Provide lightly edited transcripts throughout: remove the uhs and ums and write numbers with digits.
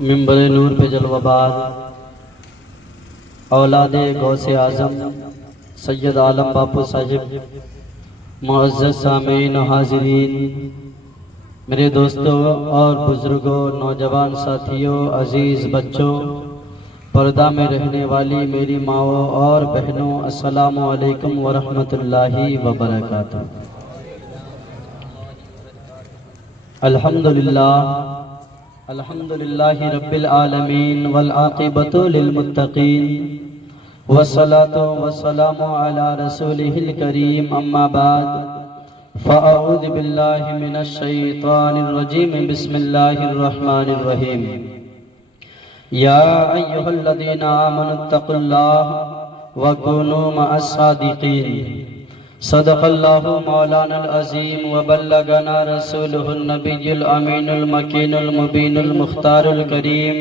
منبر نور پہ جلوہ باز اولاد غوث اعظم سید عالم باپو صاحب، معزز سامعین و حاضرین، میرے دوستوں اور بزرگوں، نوجوان ساتھیوں، عزیز بچوں، پردہ میں رہنے والی میری ماؤں اور بہنوں، السلام علیکم ورحمۃ اللہ وبرکاتہ۔ الحمدللہ رب العالمین والعاقبۃ للمتقین والصلاة والسلام علی رسولہ الکریم، اما بعد فاعوذ باللہ من الشیطان الرجیم، بسم اللہ الرحمن الرحیم۔ یا ایہا الذین آمنوا اتقوا اللہ وکونوا مع الصادقین۔ صدق اللہ مولانا العظیم وبلغنا رسولہ النبی الامین المکین المبین المختار الکریم،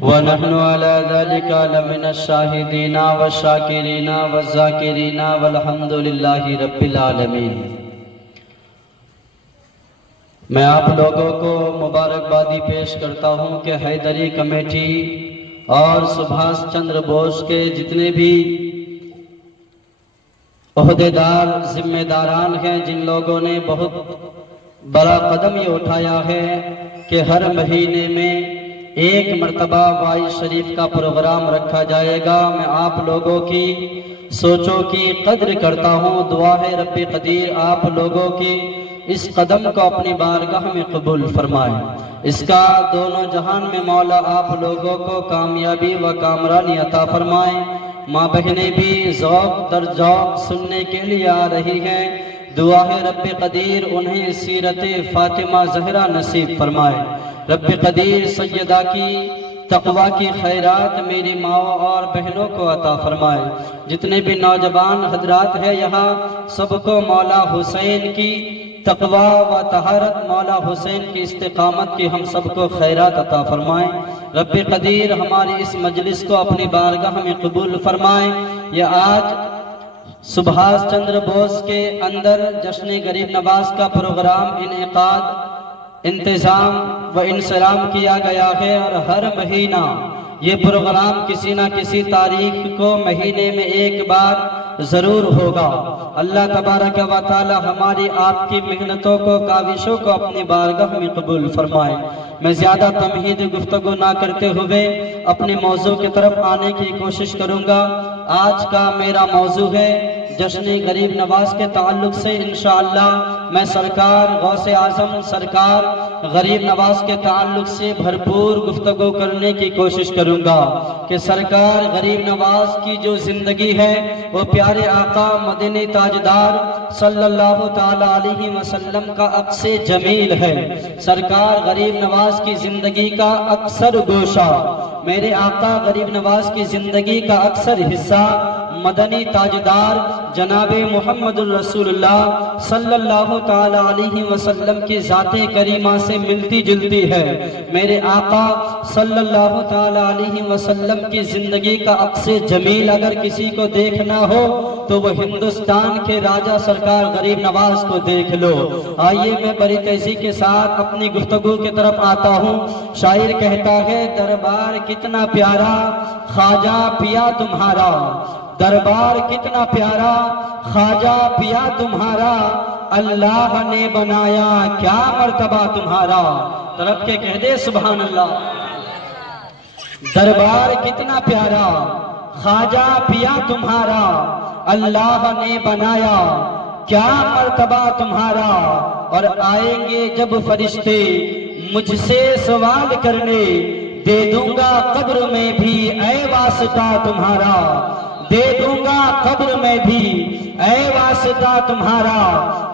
ونحن علی ذلک لمن الشاہدین والشاکرین والذاکرین والحمد للہ رب العالمین۔ میں آپ لوگوں کو مبارکبادی پیش کرتا ہوں کہ حیدری کمیٹی اور سبھاش چندر بوس کے جتنے بھی عہدیدار ذمہ داران ہیں، جن لوگوں نے بہت بڑا قدم یہ اٹھایا ہے کہ ہر مہینے میں ایک مرتبہ وائس شریف کا پروگرام رکھا جائے گا، میں آپ لوگوں کی سوچوں کی قدر کرتا ہوں۔ دعا ہے رب قدیر آپ لوگوں کی اس قدم کو اپنی بارگاہ میں قبول فرمائے، اس کا دونوں جہان میں مولا آپ لوگوں کو کامیابی و کامرانی عطا فرمائے۔ ماں بہنیں بھی ذوق در ذوق سننے کے لیے آ رہی ہیں، دعا ہے رب قدیر انہیں سیرت فاطمہ زہرا نصیب فرمائے۔ رب قدیر سیدہ کی تقوی کی خیرات میری ماں اور بہنوں کو عطا فرمائے۔ جتنے بھی نوجوان حضرات ہیں یہاں، سب کو مولا حسین کی تقوی و طہارت، مولا حسین کی استقامت کی ہم سب کو خیرات عطا فرمائے۔ رب قدیر ہماری اس مجلس کو اپنی بارگاہ میں قبول فرمائے۔ یہ آج سبھاش چندر بوس کے اندر جشن غریب نواز کا پروگرام انتظام و انصرام کیا گیا ہے، اور ہر مہینہ یہ پروگرام کسی نہ کسی تاریخ کو مہینے میں ایک بار ضرور ہوگا۔ اللہ تبارک و تعالی ہماری آپ کی محنتوں کو، کاوشوں کو اپنی بارگاہ میں قبول فرمائے۔ میں زیادہ تمہیدی گفتگو نہ کرتے ہوئے اپنے موضوع کی طرف آنے کی کوشش کروں گا۔ آج کا میرا موضوع ہے جشن غریب نواز کے تعلق سے انشاءاللہ میں سرکار غوث اعظم سرکار غریب نواز کے تعلق سے بھرپور گفتگو کرنے کی کوشش کروں گا کہ سرکار غریب نواز کی جو زندگی ہے وہ پیارے آقا مدنی تاجدار صلی اللہ تعالی علیہ وسلم کا عکس جمیل ہے۔ سرکار غریب نواز کی زندگی کا اکثر گوشہ، میرے آقا غریب نواز کی زندگی کا اکثر حصہ مدنی تاجدار جناب محمد الرسول اللہ صلی اللہ تعالی علیہ وسلم کی ذات کریمہ سے ملتی جلتی ہے۔ میرے آقا صلی اللہ تعالی علیہ وسلم کی زندگی کا عکس جمیل اگر کسی کو دیکھنا ہو تو وہ ہندوستان کے راجہ سرکار غریب نواز کو دیکھ لو۔ آئیے میں بڑی تیزی کے ساتھ اپنی گفتگو کی طرف آتا ہوں۔ شاعر کہتا ہے دربار کتنا پیارا خواجہ پیا تمہارا، دربار کتنا پیارا خواجہ پیا تمہارا، اللہ نے بنایا کیا مرتبہ تمہارا۔ طرف کے کہہ دے سبحان اللہ۔ دربار کتنا پیارا خواجہ پیا تمہارا، اللہ نے بنایا کیا مرتبہ تمہارا، اور آئیں گے جب فرشتے مجھ سے سوال کرنے، دے دوں گا قبر میں بھی اے واسطہ تمہارا، دے دوں گا قبر میں بھی اے واسطہ تمہارا۔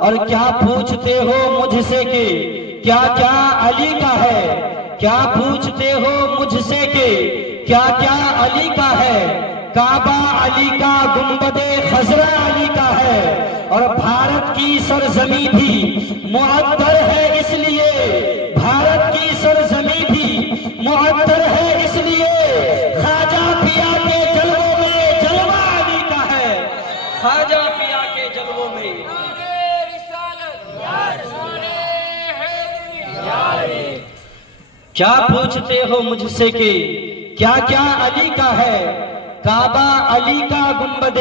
اور کیا پوچھتے ہو مجھ سے کہ کیا کیا علی کا ہے، کیا پوچھتے ہو مجھ سے کہ کیا کیا علی کا ہے، کعبہ علی کا، گنبد خضرا علی کا ہے، اور بھارت کی سرزمین بھی معطر ہے اس لیے، بھارت کی سرزمین بھی معطر ہے اس لیے، خواجہ پیا کے جلووں میں جلوہ علی کا ہے، خواجہ پیا کے جلووں میں۔ کیا پوچھتے ہو مجھ سے کہ کیا کیا علی کا ہے؟ کعبہ علی کا گنبد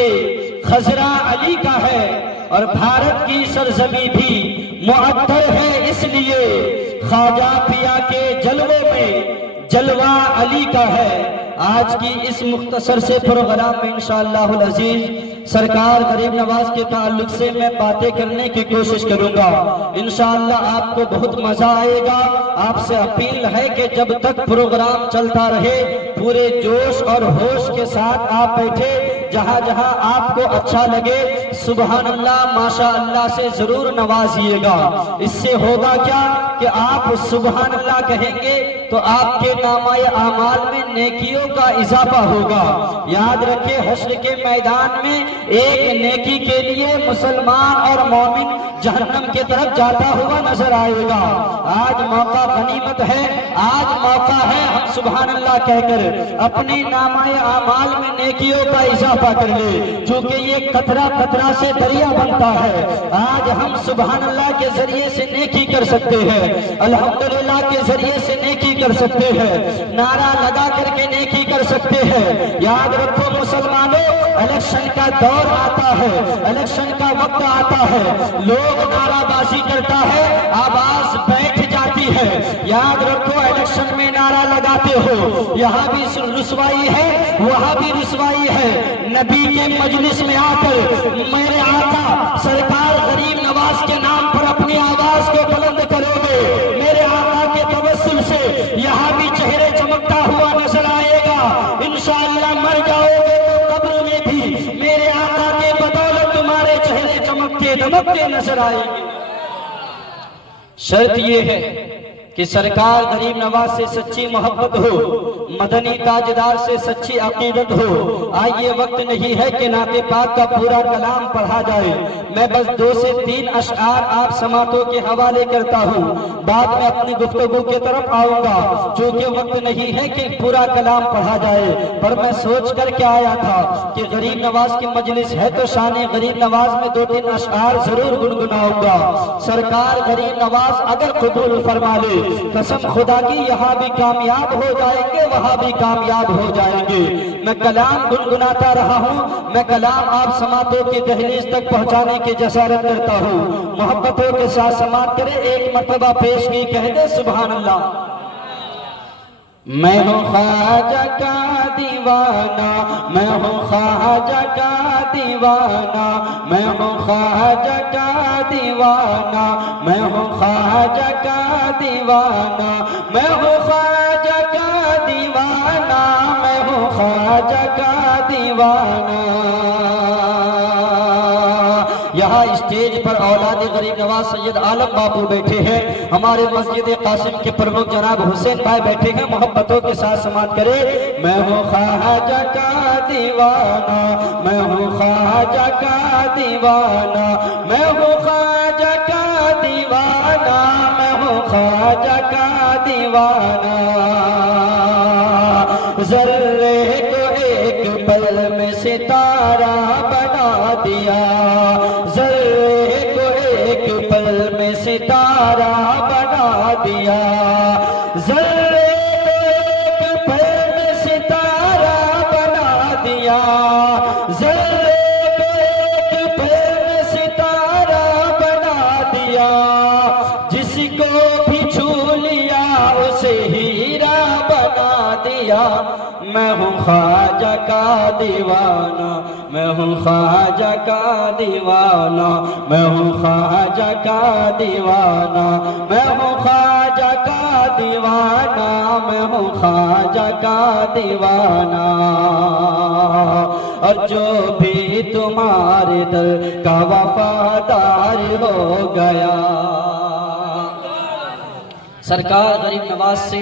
خضرا علی کا ہے، اور بھارت کی سرزمین بھی معطر ہے اس لیے خواجہ پیا کے جلوے میں جلوہ علی کا ہے۔ آج کی اس مختصر سے پروگرام میں انشاءاللہ العزیز سرکار غریب نواز کے تعلق سے میں باتیں کرنے کی کوشش کروں گا۔ انشاءاللہ آپ کو بہت مزہ آئے گا۔ آپ سے اپیل ہے کہ جب تک پروگرام چلتا رہے پورے جوش اور ہوش کے ساتھ آپ بیٹھے، جہاں جہاں آپ کو اچھا لگے سبحان اللہ ماشاء اللہ سے ضرور نوازیے گا۔ اس سے ہوگا کیا کہ آپ سبحان اللہ کہیں گے تو آپ کے نامہ اعمال میں نیکیوں کا اضافہ ہوگا۔ یاد رکھیں حشر کے میدان میں ایک نیکی کے لیے مسلمان اور مومن جہنم کی طرف جاتا ہوا نظر آئے گا۔ آج موقع غنیمت ہے، آج موقع ہے ہم سبحان اللہ کہہ کر اپنے نامہ اعمال میں نیکیوں کا اضافہ کر لے، چونکہ یہ قطرہ قطرہ سے دریا بنتا ہے۔ آج ہم سبحان اللہ کے ذریعے سے نیکی کر سکتے ہیں، الحمدللہ کے ذریعے سے نیکی کر سکتے ہیں، نعرہ لگا کر کے نیکی کر سکتے ہیں۔ یاد رکھو مسلمانوں، الیکشن کا دور آتا ہے، الیکشن کا وقت آتا ہے، لوگ نعرہ بازی کرتا ہے، آواز بیٹھ جاتی ہے۔ یاد رکھو الیکشن میں نعرہ لگاتے ہو، یہاں بھی رسوائی ہے وہاں بھی رسوائی ہے۔ نبی کے مجلس میں آ کر میرے آقا سرکار غریب نواز کے نام پر اپنی آواز کو بلند کرو گے، میرے آقا کے توسل سے یہاں بھی چہرے چمکتا ہوا نظر آئے گا۔ انشاءاللہ مر جاؤ گے تو قبر میں بھی میرے آقا کے بدولت تمہارے چہرے چمکتے دمکتے نظر آئیں گے۔ شرط یہ ہے کہ سرکار غریب نواز سے سچی محبت ہو، مدنی تاجدار سے سچی عقیدت ہو۔ آئیے وقت نہیں ہے کہ نعت پاک کا پورا کلام پڑھا جائے، میں بس 2 سے 3 اشعار آپ سماعتوں کے حوالے کرتا ہوں، بعد میں اپنی گفتگو کی طرف آؤں گا، چونکہ وقت نہیں ہے کہ پورا کلام پڑھا جائے۔ پر میں سوچ کر کے آیا تھا کہ غریب نواز کی مجلس ہے تو شان غریب نواز میں 2-3 اشعار ضرور گنگناؤں گا۔ سرکار غریب نواز اگر قبول فرما لے، قسم خدا کی یہاں بھی کامیاب ہو جائیں گے وہاں بھی کامیاب ہو جائیں گے۔ میں کلام گنگناتا رہا ہوں، میں کلام آپ سماعتوں کی دہلیز تک پہنچانے کی جسارت کرتا ہوں۔ محبتوں کے ساتھ سماعت کرے، ایک مرتبہ پیش کی کہہ دے سبحان اللہ۔ میں ہوں خواجہ کا دیوانہ، میں ہوں خواجہ کا دیوانہ، میں ہوں خواجہ کا دیوانہ، میں ہوں خواجہ کا دیوانہ، میں ہوں خواجہ کا دیوانہ، میں ہوں خواجہ کا دیوانہ۔ یہاں اسٹیج پر اولاد غریب نواز سید عالم بابو بیٹھے ہیں، ہمارے مسجد قاسم کے پرمکھ جناب حسین بھائی بیٹھے ہیں، محبتوں کے ساتھ سماعت کرے۔ میں ہوں خواجہ کا دیوانہ، میں ہوں خواجہ کا دیوانہ، میں ہوں خواجہ کا دیوانہ، میں ہوں خواجہ کا دیوانہ۔ ذرے کو ایک پل میں ستارہ بنا دیا، ذرے کو ایک پل میں ستارہ بنا دیا، ذرے کو ایک پل میں ستارہ بنا دیا، ذرے کو ایک پل میں ستارہ بنا دیا، جس کو بھی چھو لیا اسے ہیرا بنا دیا۔ میں ہوں خواجہ کا دیوانہ، میں ہوں خواجہ کا دیوانہ، میں ہوں خواجہ کا دیوانہ، میں ہوں خواجہ کا دیوانہ، میں ہوں خواجہ کا دیوانہ۔ اور جو بھی تمہارے در کا وفادار ہو گیا۔ سرکار غریب نواز سے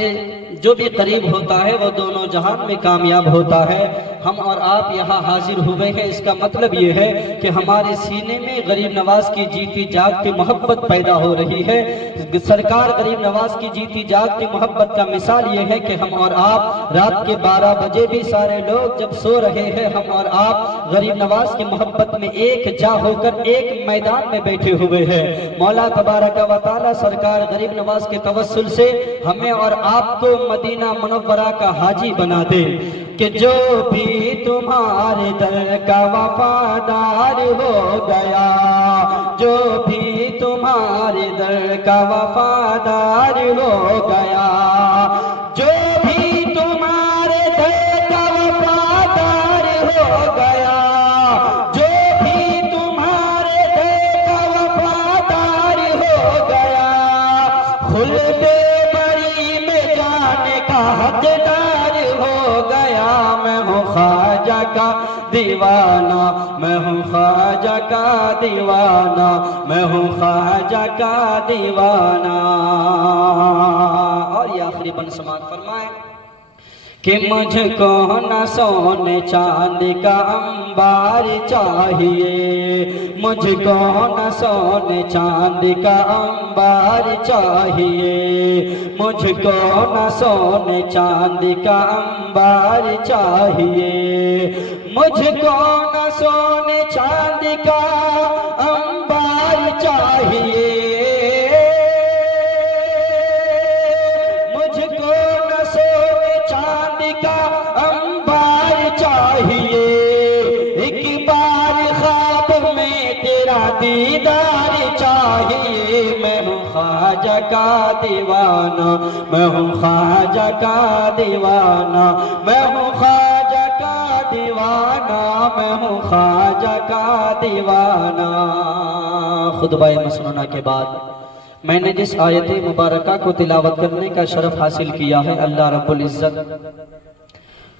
جو بھی قریب ہوتا ہے وہ دونوں جہان میں کامیاب ہوتا ہے۔ ہم اور آپ یہاں حاضر ہوئے ہیں، اس کا مطلب یہ ہے کہ ہمارے سینے میں غریب نواز کی جیتی جاگتی محبت پیدا ہو رہی ہے۔ سرکار غریب نواز کی جیتی جاگتی محبت کا مثال یہ ہے کہ ہم اور آپ رات کے 12 بجے بھی سارے لوگ جب سو رہے ہیں، ہم اور آپ غریب نواز کی محبت میں ایک جا ہو کر ایک میدان میں بیٹھے ہوئے ہیں۔ مولا تبارک و تعالی سرکار غریب نواز کے توسل سے ہمیں اور آپ کو مدینہ منورہ کا حاجی بنا دے کہ جو بھی تمہارے در کا وفادار ہو گیا، جو بھی تمہارے در کا وفادار ہو گیا، جو بھی تمہارے در کا وفادار ہو گیا، جو بھی تمہارے در کا وفادار ہو گیا، خلد بری میں جانے کا حقدار ہو گیا۔ میں ہوں خواجہ کا دیوانہ، میں ہوں خواجہ کا دیوانہ، میں ہوں خواجہ کا دیوانہ۔ اور یہ آخری بند سماعت فرمائیں کہ مجھ کو نہ سونے چاندی کا انبار چاہیے، مجھ کو نہ سونے چاندی کا انبار چاہیے، مجھ کو نہ سونے چاندی کا انبار چاہیے، مجھ کو نہ سونے چاندی کا انبار چاہیے، مجھ کو نہ سونے چاندی کا انبار چاہیے، ایک بار خواب میں تیرا دیدار چاہیے۔ میں ہوں خواجہ کا دیوانہ، میں ہوں خواجہ کا دیوانہ، میں ہوں خواجہ کا دیوانہ، میں ہوں خواجہ کا دیوانہ۔ خطبہ مسنونہ کے بعد میں نے جس آیت مبارکہ کو تلاوت کرنے کا شرف حاصل کیا ہے، اللہ رب العزت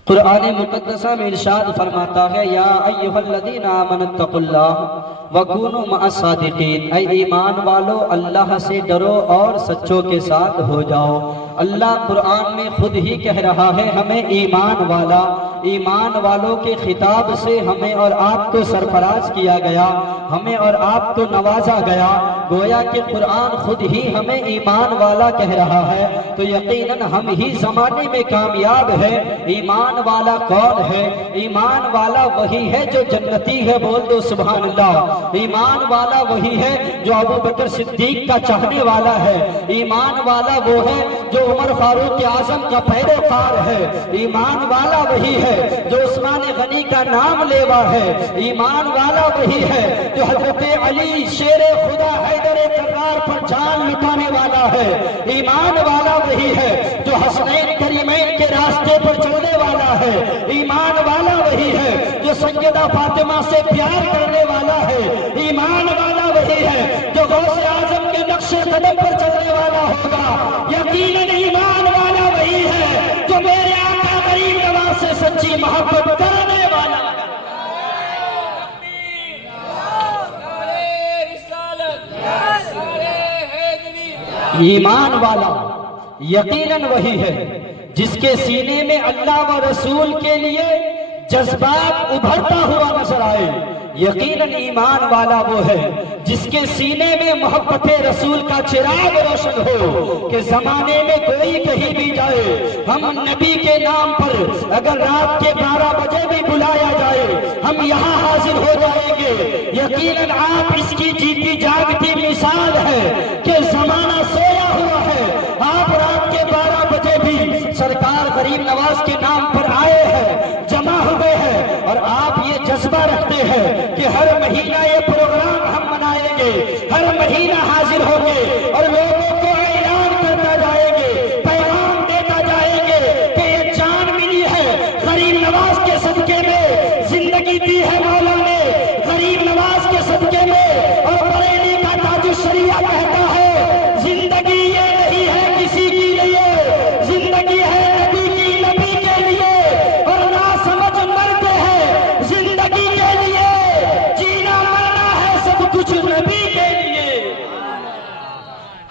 قرآن مقدسہ میں ارشاد فرماتا ہے، یا ایھا الذین آمنوا اتقوا اللہ وکونوا مع الصادقین، اے ایمان والو اللہ سے ڈرو اور سچوں کے ساتھ ہو جاؤ۔ اللہ قرآن میں خود ہی کہہ رہا ہے ہمیں ایمان والوں کے خطاب سے ہمیں اور آپ کو سرفراز کیا گیا، ہمیں اور آپ کو نوازا گیا، گویا کہ قرآن خود ہی ہمیں ایمان والا کہہ رہا ہے، تو یقیناً ہم ہی زمانے میں کامیاب ہے۔ ایمان والا کون ہے؟ ایمان والا وہی ہے جو جنتی ہے، بول دو سبحان اللہ۔ ایمان والا وہی ہے جو ابو بکر صدیق کا چاہنے والا ہے، ایمان والا وہ ہے جو عمر فاروق اعظم کا پیروکار ہے، ایمان والا وہی ہے جو عثمان غنی کا نام لیوا ہے، ایمان والا وہی ہے جو حضرت علی شیر خدا حیدر کرار پر جان لٹانے والا ہے، ایمان والا وہی ہے جو حسنین کریمین کے راستے پر چلنے والا ہے، ایمان والا وہی ہے جو سیدہ فاطمہ سے پیار کرنے والا ہے، ایمان والا وہی ہے جو غوث اعظم کے نقش قدم پر چلنے والا ہوگا، یقیناً ایمان والا وہی ہے جو میرے آقا غریب نواز سے سچی محبت کرنے والا ہے۔ ایمان والا یقیناً وہی ہے جس کے سینے میں اللہ و رسول کے لیے جذبات ابھرتا ہوا نظر آئے، یقیناً ایمان والا وہ ہے جس کے سینے میں محبت رسول کا چراغ روشن ہو کہ زمانے میں کوئی کہیں بھی جائے، ہم نبی کے نام پر اگر رات کے 12 بجے بھی بلایا جائے ہم یہاں حاضر ہو جائیں گے۔ یقیناً آپ اس کی جیتی جاگتی مثال ہے کہ زمانہ سویا ہوا ہے، آپ رات کے 12 بجے بھی سرکار غریب نواز کے نام پر آئے ہیں، جمع ہوئے ہیں، اور آپ یہ جذبہ رکھتے ہیں کہ ہر مہینہ یہ پروگرام ہم منائیں گے، ہر مہینہ حاضر ہوں گے اور لوگوں کو اعلان کرتا جائیں گے، پیغام دیتا جائیں گے کہ یہ جان ملی ہے غریب نواز کے صدقے میں، زندگی دی ہے مولا نے غریب نواز کے صدقے میں، اور بریلی کا تاج الشریعہ کہتا ہے زندگی یہ نہیں ہے کسی کے لیے، زندگی ہے نبی کی نبی کے لیے، اور نہ سمجھ مرتے ہیں زندگی کے لیے، جینا مرنا ہے سب کچھ نبی کے لیے۔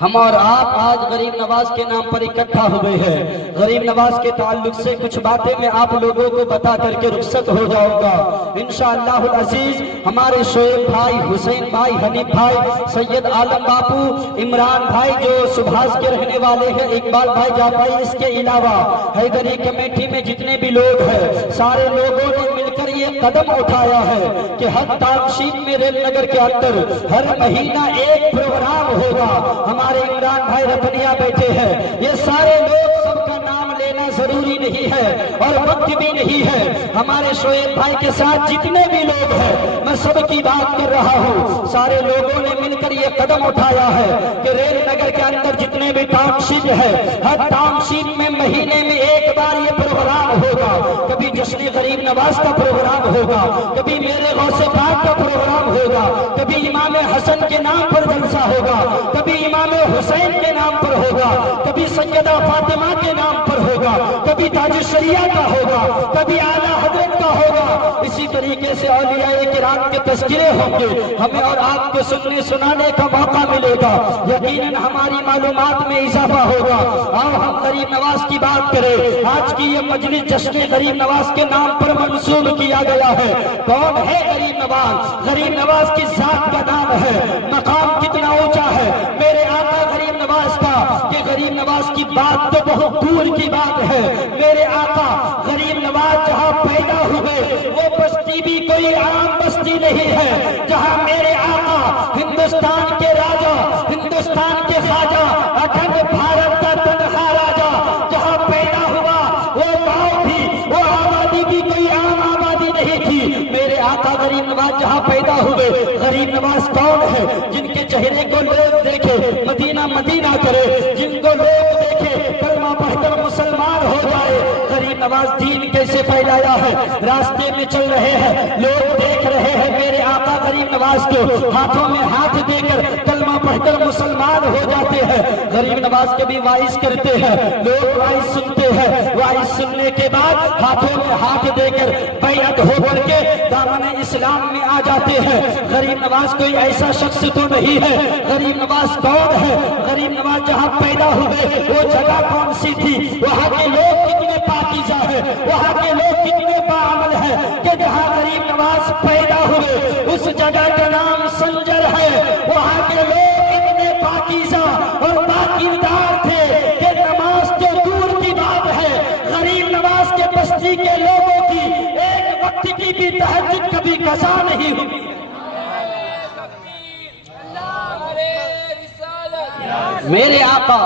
ہم اور آپ آج غریب نواز کے نام پر اکٹھا ہوئے ہیں۔ غریب نواز کے تعلق سے کچھ باتیں میں آپ لوگوں کو بتا کر کے رخصت ہو جاؤں گا انشاءاللہ العزیز۔ ہمارے شعیب بھائی، حسین بھائی، حنیف بھائی، سید عالم باپو، عمران بھائی جو سبھاس کے رہنے والے ہیں، اقبال بھائی جعفری، اس کے علاوہ حیدری کمیٹی میں جتنے بھی لوگ ہیں سارے لوگوں نے مل کر یہ قدم اٹھایا ہے کہ ہر ٹاؤن شپ میں ریل نگر کے اندر ہر مہینہ ایک پروگرام ہوگا۔ ہمارے عمران بھائی رتنیا بیٹھے ہیں، یہ سارے لوگ سب کا نام لینا ضروری نہیں ہے اور وقت بھی نہیں ہے۔ ہمارے شعیب بھائی کے ساتھ جتنے بھی لوگ ہیں میں سب کی بات کر رہا ہوں، سارے لوگوں نے مل کر یہ قدم اٹھایا ہے کہ ریل نگر کے اندر جتنے بھی ٹاؤن شپ ہے ہر ٹاؤن شپ میں مہینے میں ایک بار یہ پروگرام ہوگا۔ کبھی جشن غریب نواز کا پروگرام ہوگا، کبھی میرے غوث پاک کا پروگرام ہوگا، کبھی امام حسن کے نام پر جلسہ ہوگا، کبھی امام حسین کے نام پر ہوگا، کبھی سیدہ فاطمہ کے نام پر ہوگا، کبھی تاج الشریعہ کا ہوگا، کبھی اعلیٰ حضرت کا ہوگا۔ اسی طریقے سے اولیاء کرام کے تذکرے ہوں گے، ہمیں اور آپ کو سننے سنانے کا موقع ملے گا، یقیناً ہماری معلومات میں اضافہ ہوگا۔ آؤ ہم غریب نواز کی بات کریں۔ آج کی یہ مجلس جشن غریب نواز کے نام پر منسوب کیا گیا ہے۔ کون ہے غریب نواز؟ غریب نواز کی ذات کا نام ہے، مقام کتنا اونچا ہے میرے آقا غریب نواز کا کہ غریب نواز کی بات تو بہت دور کی بات ہے۔ میرے آقا غریب نواز جہاں پیدا ہوئے وہ بستی بھی کوئی عام بستی نہیں ہے، جہاں میرے آقا ہندوستان کے راجا، ہندوستان کے خواجہ، اکھنڈ بھارت کا تنہا راجا جہاں پیدا ہوا وہ گاؤں بھی، وہ آبادی بھی کوئی عام آبادی نہیں تھی۔ میرے آقا غریب نواز جہاں پیدا ہوئے، غریب نواز کون ہے؟ جن کے چہرے کو لوگ دیکھے مدینہ مدینہ کرے، جن کو لوگ دیکھے کلمہ پڑھ کر مسلمان ہو جائے۔ غریب نواز دین کیسے پھیلایا ہے؟ راستے میں چل رہے ہیں، لوگ دیکھ رہے ہیں میرے آقا غریب نواز کو، ہاتھوں میں ہاتھ دے کر کلمہ پڑھ کر مسلمان ہو جاتے ہیں۔ غریب نواز کے بھی وائس کرتے ہیں، لوگ وائس سنتے ہیں، وائس سننے کے بعد ہاتھوں میں ہاتھ دے کر بیعت ہو کر کے دامن اسلام میں آ جاتے ہیں۔ غریب نواز کوئی ایسا شخص تو نہیں ہے۔ غریب نواز کون ہے؟ غریب نواز جہاں پیدا ہوئے وہ جگہ کون سی تھی؟ وہاں کے لوگ کتنے پاکیزہ ہیں، وہاں کے لوگ کتنے باعمل ہیں کہ جہاں غریب نواز پیدا ہوئے اس جگہ کا نام سنجر ہے۔ وہاں کے لوگ اتنے پاکیزہ اور باکردار تھے کہ نماز تو دور کی بات ہے، غریب نواز کے بستی کے لوگوں کی ایک وقت کی بھی تہجد کبھی قضا نہیں ہوئی۔ میرے آقا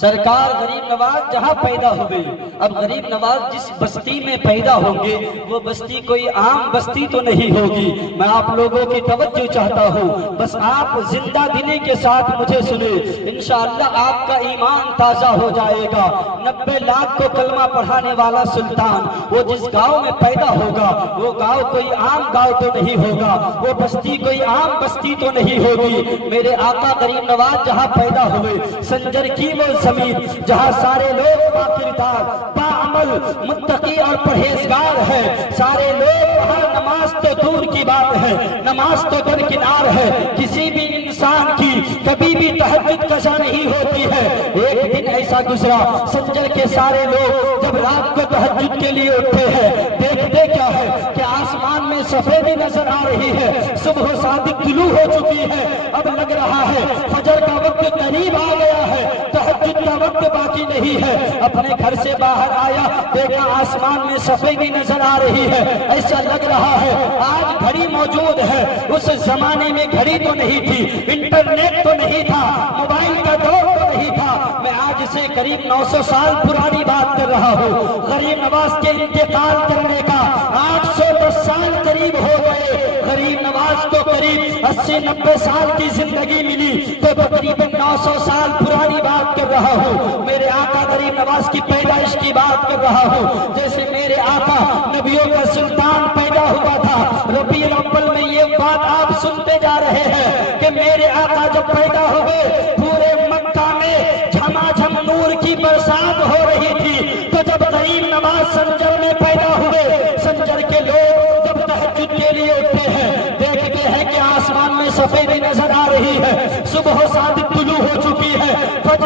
سرکار غریب نواز جہاں پیدا ہوئے، اب غریب نواز جس بستی میں پیدا ہوں گے وہ بستی کوئی عام بستی تو نہیں ہوگی۔ میں آپ لوگوں کی توجہ چاہتا ہوں، بس آپ زندہ دلی کے ساتھ مجھے سنیں، انشاءاللہ آپ کا ایمان تازہ ہو جائے گا۔ 90 لاکھ کو کلمہ پڑھانے والا سلطان وہ جس گاؤں میں پیدا ہوگا وہ گاؤں کوئی عام گاؤں تو نہیں ہوگا، وہ بستی کوئی عام بستی تو نہیں ہوگی۔ میرے آقا غریب نواز جہاں پیدا ہوئے سنجر کی وہ زمین جہاں سارے لوگ باکردار، باعمل، متقی اور پرہیزگار ہیں، سارے لوگ وہاں نماز تو دور کی بات ہے، نماز تو درکنار ہے، کسی بھی انسان کی کبھی بھی تہجد قضا نہیں ہوتی ہے۔ ایک دن ایسا گزرا سنجر کے سارے لوگ جب رات کو تہجد کے لیے اٹھے ہیں، دیکھتے کیا ہے کہ آسمان میں سفیدی نظر آ رہی ہے، صبح صادق طلوع ہو چکی ہے، اب لگ رہا ہے فجر کا وقت قریب آ گیا ہے، تہجد کا وقت باقی نہیں ہے۔ اپنے گھر سے باہر آیا، دیکھا آسمان میں سفیدی نظر آ رہی ہے، ایسا لگ رہا ہے آج گھڑی موجود ہے۔ اس زمانے میں گھڑی تو نہیں تھی، انٹرنیٹ تو نہیں تھا، موبائل کا دور تو نہیں تھا۔ میں آج سے قریب 900 سال پرانی بات کر رہا ہوں۔ غریب نواز کے انتقال کرنے کا 810 سال قریب ہو گئے۔ غریب نواز کو قریب 80-90 سال کی زندگی ملی تو تقریباً 900 سال پرانی بات کر رہا ہوں۔ میرے آقا غریب نواز کی پیدائش کی بات کر رہا ہوں۔ جیسے میرے آقا نبیوں کا سلطان پیدا ہوا تھا، ربیع الاول میں یہ بات آپ سنتے جا رہے ہیں کہ میرے آقا جب پیدا ہوئے پورے مکہ میں جھما جھم نور کی برسات ہو رہی تھی، تو جب غریب نواز سنجر میں پیدا ہوئے، سنجر کے لوگ جب تہجد کے لیے اٹھتے ہیں، دیکھتے ہیں کہ آسمان میں سفیدی نظر آ رہی ہے، صبح صادق طلوع ہو چکی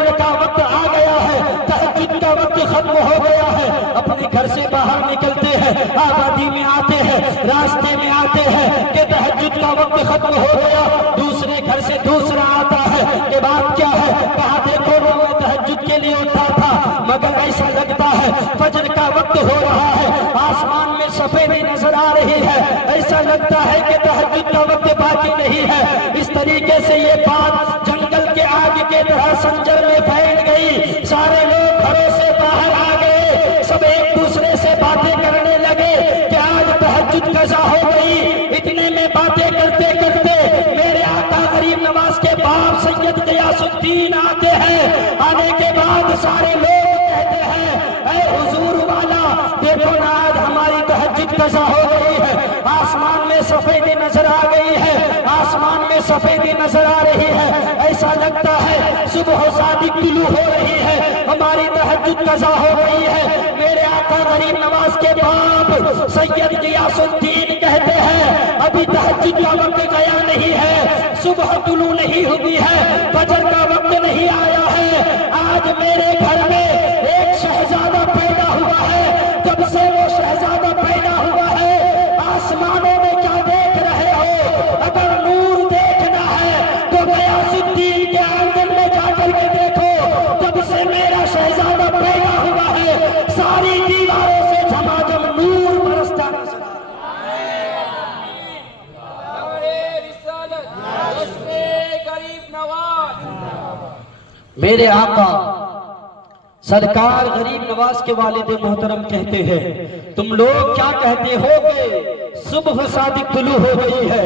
فجر کا وقت آ گیا ہے، تہجد کا وقت ختم ہو گیا ہے، اپنے گھر سے باہر نکلتے ہیں، آبادی میں آتے ہیں، راستے میں آتے ہیں کہ تہجد کا وقت ختم ہو گیا، دوسرے گھر سے دوسرا آتا ہے کہ بات کیا ہے، کہا دیکھو نا میں تہجد کے لیے اٹھا تھا مگر ایسا لگتا ہے فجر کا وقت ہو رہا ہے، آسمان میں سفیدی نظر آ رہی ہے، ایسا لگتا ہے کہ تہجد کا وقت باقی نہیں ہے۔ اس طریقے سے یہ بات جنگل کے آگ کے طرح سنجر میں پھیل گئی، سارے لوگ گھروں سے باہر آ گئے، سب ایک دوسرے سے باتیں کرنے لگے کہ آج تہجد قضا ہو گئی۔ اتنے میں باتیں کرتے کرتے میرے آقا غریب نواز کے باپ سید غیاث الدین آتے ہیں، آنے کے بعد سارے لوگ کہتے ہیں اے حضور والا دیکھو نا آج ہماری تہجد قضا ہو گئی ہے، آسمان میں سفیدی نظر آ گئی ہے، آسمان میں سفیدی نظر آ رہی ہے، ایسا لگتا ہے صبح صادق طلوع ہو رہی ہے، ہماری تہجد قضا ہو گئی ہے۔ میرے آقا غریب نواز کے باپ سید غیاث الدین کہتے ہیں ابھی تہجد کا وقت گیا نہیں ہے، صبح طلوع نہیں ہوئی ہے، فجر کا وقت نہیں آیا ہے، آج میرے گھر میں ایک شہزادہ پیدا ہوا ہے، جب سے وہ شہزادہ پیدا ہوا ہے آسمانوں میں کیا دیکھ رہے ہو؟ اگر نور دیکھنا ہے تو غیاث الدین کے آنگن میں جا کر کے دیکھو، جب سے میرا شہزادہ پیدا ہوا ہے ساری دیواروں سے جھماجھم نور برستا نظر میرے آقا سرکار غریب نواز کے والد محترم کہتے ہیں تم لوگ کیا کہتے ہو کہ صبح صادق طلوع ہو گئی ہے،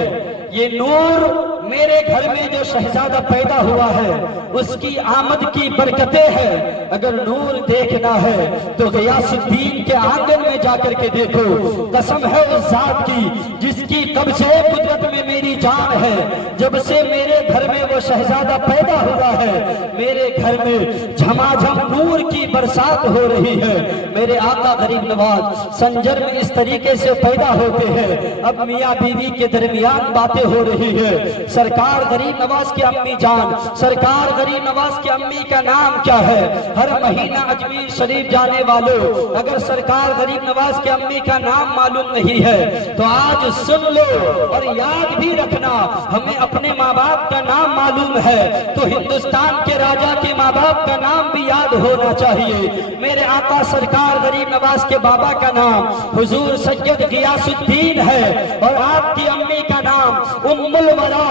یہ نور میرے گھر میں جو شہزادہ پیدا ہوا ہے اس کی آمد کی برکتیں ہیں، اگر نور دیکھنا ہے تو غیاث الدین کے آنگن میں جا کر کے دیکھو، قسم ہے اس ذات کی جس کی قبضے قدرت میں میری جان ہے، جب سے میرے گھر میں وہ شہزادہ پیدا ہوا ہے میرے گھر میں جھماجھم نور کی برسات ہو رہی ہے۔ میرے آقا غریب نواز سنجر میں اس طریقے سے پیدا ہوتے ہیں، اب میاں بیوی کے درمیان باتیں ہو رہی ہے، سرکار غریب نواز کی امی جان، سرکار غریب نواز کی امی کا نام کیا ہے؟ ہر مہینہ اجمیر شریف جانے والوں اگر سرکار غریب نواز کی امی کا نام معلوم نہیں ہے تو آج سن لو اور یاد بھی رکھنا، ہمیں اپنے ماں باپ کا نام معلوم ہے تو ہندوستان کے راجہ کے ماں باپ کا نام بھی یاد ہونا چاہیے۔ میرے آقا سرکار غریب نواز کے بابا کا نام حضور سید غیاث الدین ہے اور آپ کی امی کا نام ام الورا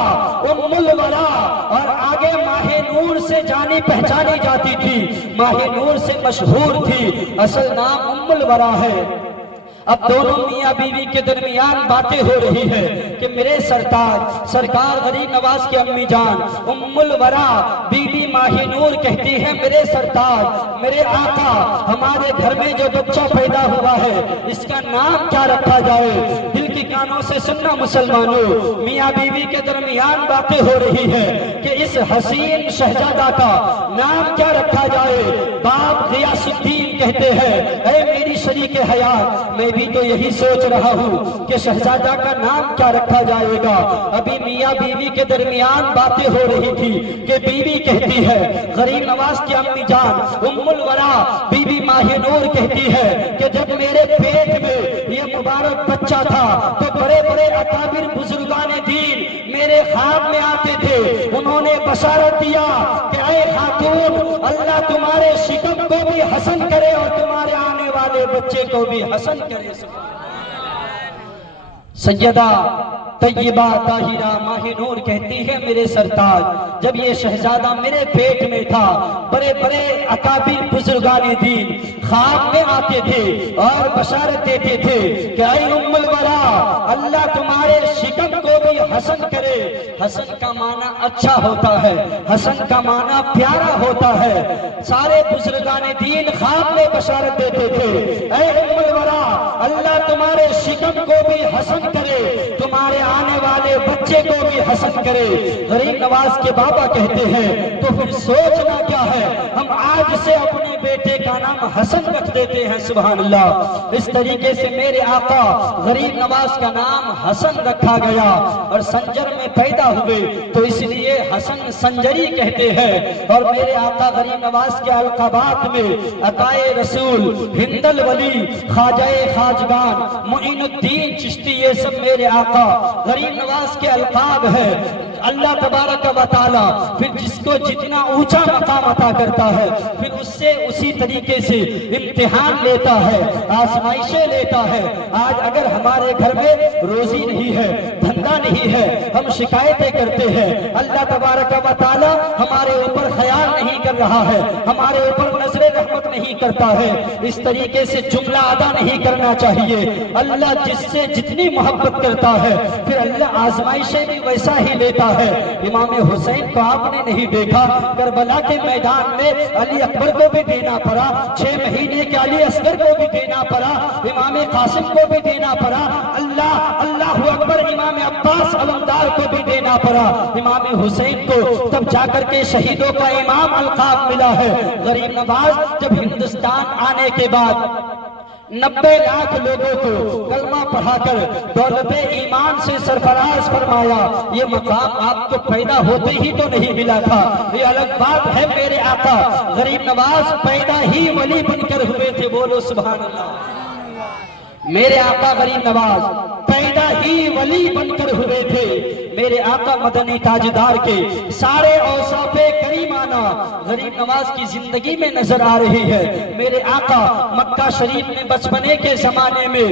اور آگے ماہ نور سے جانی پہچانی جاتی تھی، ماہ نور سے مشہور تھی، اصل نام ام الورا ہے۔ اب دونوں میاں بیوی کے درمیان باتیں ہو رہی ہے کہ میرے سرکار غریب نواز کی امی جان ام الورا بی بی ماہ نور کہتی ہے میرے سرکار میرے آقا ہمارے گھر میں جو بچہ پیدا ہوا ہے اس کا نام کیا رکھا جائے؟ دل کی کانوں سے سننا مسلمانوں، میاں بیوی کے درمیان باتیں ہو رہی ہے کہ اس حسین شہزادہ کا نام کیا رکھا جائے؟ باپ غیاث الدین کہتے ہیں اے میری شریک حیات میں بھی تو یہی سوچ رہا ہوں کہ شہزادہ کا نام کیا رکھا جائے گا۔ ابھی میاں بیوی کے درمیان باتیں ہو رہی تھی کہ بیوی کہتی ہے غریب نواز کی امی جان ام الورا بی بی ماہ نور کہتی ہے کہ جب میرے پیٹ میں یہ مبارک بچہ تھا تو بڑے بڑے اکابر بزرگان دین میرے خواب میں آتے تھے، انہوں نے بشارت دیا کہ اے خاتون اللہ تمہارے شکم کو بھی حسن کرے اور تمہارے آنے والے بچے کو بھی حسن کرے۔ سیدہ طیبہ طاہرہ ماہ نور کہتی ہے میرے سرکار جب یہ شہزادہ میرے پیٹ میں تھا بڑے بڑے اکابر بزرگان دین خواب میں آتے تھے اور بشارت دیتے تھے کہ اے ام الورا اللہ تمہارے شکم کو بھی حسن کرے۔ حسن کا معنی اچھا ہوتا ہے، حسن کا معنی پیارا ہوتا ہے۔ سارے بزرگان دین خواب میں بشارت دیتے تھے اے ام الورا اللہ تمہارے شکم کو بھی حسن کرے، تمہارے آنے والے بچے کو بھی حسن کرے۔ غریب نواز کے بابا کہتے ہیں تو پھر سوچنا کیا ہے، ہم آج سے اپنے بیٹے کا نام حسن رکھ دیتے ہیں۔ سبحان اللہ۔ اس طریقے سے میرے آقا غریب نواز کا نام حسن رکھا گیا، اور سنجر میں پیدا ہوئے تو اس لیے حسن سنجری کہتے ہیں۔ اور میرے آقا غریب نواز کے القابات میں عطائے رسول، ہند الولی، خواجہ خواجگان، معین الدین چشتی، یہ سب میرے آقا غریب نواز کے القاب ہے۔ اللہ تبارک و تعالی پھر جس کو جتنا اونچا مقام عطا کرتا ہے پھر اس سے اسی طریقے سے امتحان لیتا ہے، آزمائشیں لیتا ہے۔ آج اگر ہمارے گھر میں روزی نہیں ہے، دھندا نہیں ہے، ہم شکایتیں کرتے ہیں، اللہ تبارک و تعالی ہمارے اوپر خیال نہیں کر رہا ہے، ہمارے اوپر نظر رحمت نہیں کرتا ہے، اس طریقے سے جملہ ادا نہیں کرنا چاہیے۔ اللہ جس سے جتنی محبت کرتا ہے پھر اللہ آزمائشیں بھی ویسا ہی لیتا ہے۔ امام حسین کو آپ نے نہیں دیکھا، کربلا کے میدان میں علی اکبر کو بھی دینا پڑا، 6 مہینے کے علی اصغر کو بھی دینا پڑا، امام قاسم کو بھی دینا پڑا، اللہ اکبر امام عباس علمدار کو بھی دینا پڑا، امام حسین کو تب جا کر کے شہیدوں کا امام القاب ملا ہے۔ غریب نواز جب ہندوستان آنے کے بعد 90 لاکھ لوگوں کو کلمہ پڑھا کر دولت ایمان سے سرفراز فرمایا، یہ مقام آپ کو پیدا ہوتے ہی تو نہیں ملا تھا، یہ الگ بات ہے۔ میرے آقا غریب نواز پیدا ہی ولی بن کر ہوئے تھے، بولو سبحان اللہ۔ میرے آقا غریب نواز پیدا ہی ولی بن کر ہوئے تھے۔ میرے آقا مدنی تاجدار کے سارے اوصاف کریمانہ غریب نواز کی زندگی میں نظر آ رہی ہے۔ میرے آقا مکہ شریف میں بچپنے کے زمانے میں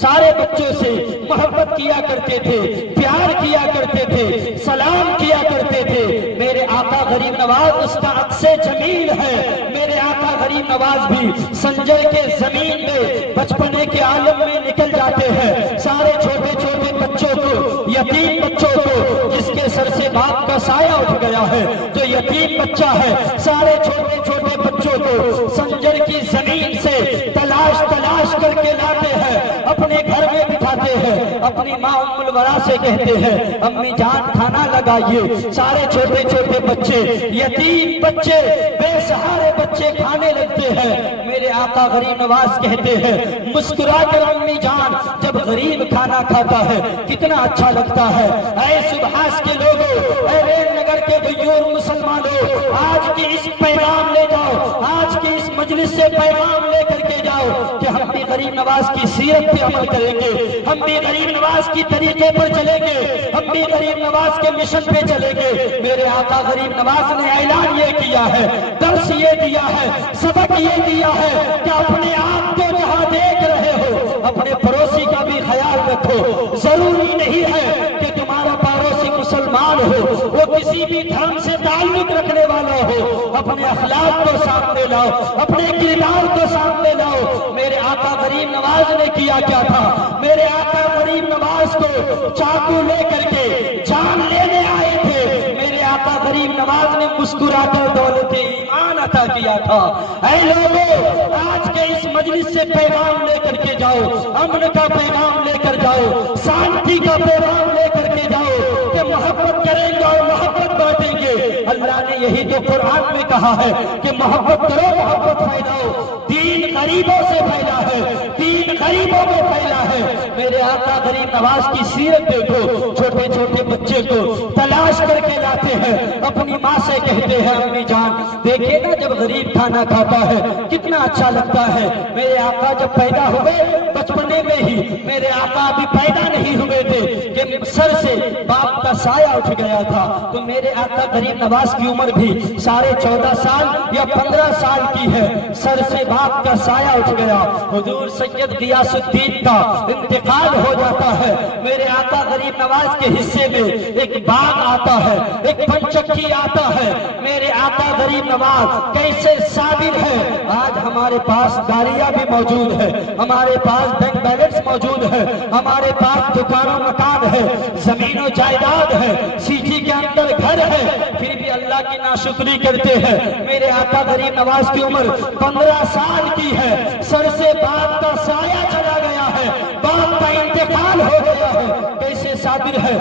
سارے بچوں سے محبت کیا کرتے تھے، پیار کیا کرتے تھے، سلام کیا کرتے تھے۔ میرے آقا غریب نواز اس کا عکس جمیل ہے۔ میرے آقا غریب نواز بھی سنجر کے زمین میں بچپنے کے عالم میں نکل جاتے ہیں۔ سارے چھوٹے چھوٹے بچوں کو، یتیم بچوں کو جس کے سر سے باپ کا سایہ اٹھ گیا ہے، جو یتیم بچہ ہے، سارے چھوٹے چھوٹے بچوں کو سنجر کی زمین سے تلاش کر کے لاتے ہیں، اپنے گھر میں بٹھاتے ہیں، اپنی ماں ام الورا سے کہتے ہیں امی جان کھانا لگائیے۔ سارے چھوٹے چھوٹے بچے، یتیم بچے، بے سہارے بچے کھانے لگتے ہیں۔ میرے آقا غریب نواز کہتے ہیں مسکرا کر امی جان جب غریب کھانا کھاتا ہے کتنا اچھا لگتا ہے۔ اے سبحاس کے لوگوں، اے رین نگر کے غیور مسلمانوں، آج کی اس پیغام لے جاؤ، آج کی اس مجلس سے پیغام لے کر کے جاؤ کہ ہم بھی غریب نواز کی سیرت پہ عمل کریں گے، ہم بھی غریب نواز کی طریقے پر چلیں گے، ہم بھی غریب نواز کے مشن پہ چلیں گے۔ میرے آقا غریب نواز نے اعلان یہ کیا ہے، درس یہ دیا ہے، سبق یہ دیا ہے کہ اپنے آپ کو جہاں دیکھ رہے ہو اپنے پڑوسی کا بھی خیال رکھو۔ ضروری نہیں ہے کہ تمہارا پڑوسی مسلمان ہو، وہ کسی بھی دھرم سے تعلق رکھنے والا ہو، اپنے اخلاق کو سامنے لاؤ، اپنے کردار کو سامنے لاؤ۔ میرے آقا غریب نواز نے کیا کیا تھا؟ میرے آقا غریب نواز کو چاقو لے کر کے جان لینے آئے تھے، میرے آقا غریب نواز نے مسکرا کر دولت ایمان عطا کیا تھا۔ اے لوگوں، آج کے اس مجلس سے پیغام لے کر کے جاؤ، امن کا پیغام لے کر جاؤ، شانتی کا پیغام لے کر کے جاؤ کہ محبت کریں گے اور محبت بانٹیں گے۔ اللہ نے یہی تو قرآن میں کہا ہے کہ محبت کرو، محبت پھیلاؤ۔ دین غریبوں سے پھیلا ہے، دین غریبوں میں پھیلا ہے۔ میرے آقا غریب نواز کی سیرت دیکھو، چھوٹے چھوٹے بچے کو تلاش کر کے لاتے ہیں، اپنی ماں سے کہتے ہیں امی جان دیکھے نا جب غریب کھانا کھاتا ہے کتنا اچھا لگتا ہے۔ میرے آقا جب پیدا ہوئے بچپنے میں ہی، میرے آقا ابھی پیدا نہیں ہوئے تھے کہ سر سے باپ کا سایہ اٹھ گیا تھا، تو میرے آقا غریب نواز کی عمر بھی 14.5 سال یا 15 سال کی ہے، سر سے باپ کا سایہ اٹھ گیا۔ حضور سید غیاث الدین کا انتقال ہو جاتا ہے، میرے آقا غریب نواز کے حصے میں ایک باغ آتا ہے، ایک پنچکی آتا ہے۔ میرے آقا غریب نواز کیسے صابر ہے۔ آج ہمارے پاس گاڑیاں بھی موجود ہے، ہمارے پاس بینک بیلنس موجود ہے، ہمارے پاس دکان و مکان ہے، زمین و جائیداد ہے، سیٹی کے اندر گھر ہے، پھر بھی اللہ کی ناشکری کرتے ہیں۔ میرے آقا غریب نواز کی عمر 15 سال کی ہے، سر سے باپ کا سایہ چلا گیا ہے، باپ کا انتقال ہو گیا ہے، کیسے صابر ہے۔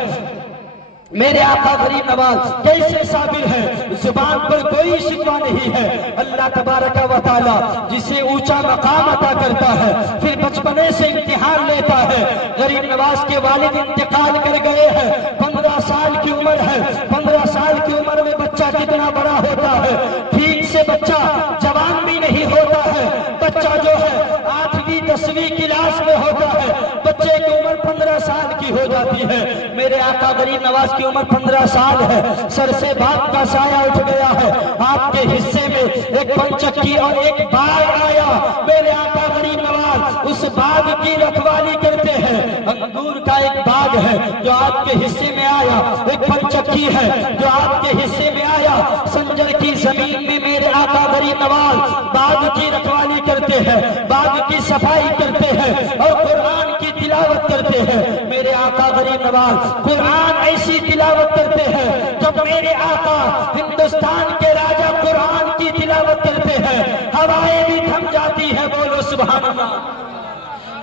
میرے آقا غریب نواز کیسے صابر ہے، زبان پر کوئی شکوہ نہیں ہے۔ اللہ تبارک و تعالی جسے اونچا مقام عطا کرتا ہے پھر بچپنے سے امتحان لیتا ہے۔ غریب نواز کے والد انتقال کر گئے ہیں، 15 سال کی عمر ہے۔ 15 سال کی عمر میں بچہ کتنا بڑا ہوتا ہے، ٹھیک سے بچہ جوان بھی نہیں ہوتا ہے۔ بچہ جو ہے 8ویں 10ویں کلاس میں ہوتا ہے، بچے کی عمر 15 سال کی ہو جاتی ہے۔ میرے آقا غریب نواز کی عمر 15 سال ہے، سر سے باپ کا سایہ اٹھ گیا ہے۔ آپ کے حصے میں ایک پنچکی اور ایک باغ آیا۔ میرے آقا غریب نواز اس باغ کی رکھوالی کرتے ہیں۔ انگور کا ایک باغ ہے جو آپ کے حصے میں آیا، ایک پنچکی ہے جو آپ کے حصے میں آیا۔ سنجر کی زمین میں میرے آقا غریب نواز باغ کی رکھوالی کرتے ہیں، باغ کی صفائی کرتے ہیں اور قرآن کی تلاوت کرتے ہیں۔ میرے آقا غریب نواز قرآن ایسی تلاوت کرتے ہیں جب میرے آقا ہندوستان کے راجہ قرآن کی تلاوت کرتے ہیں ہوائیں بھی تھم جاتی ہیں۔ بولو سبحان اللہ۔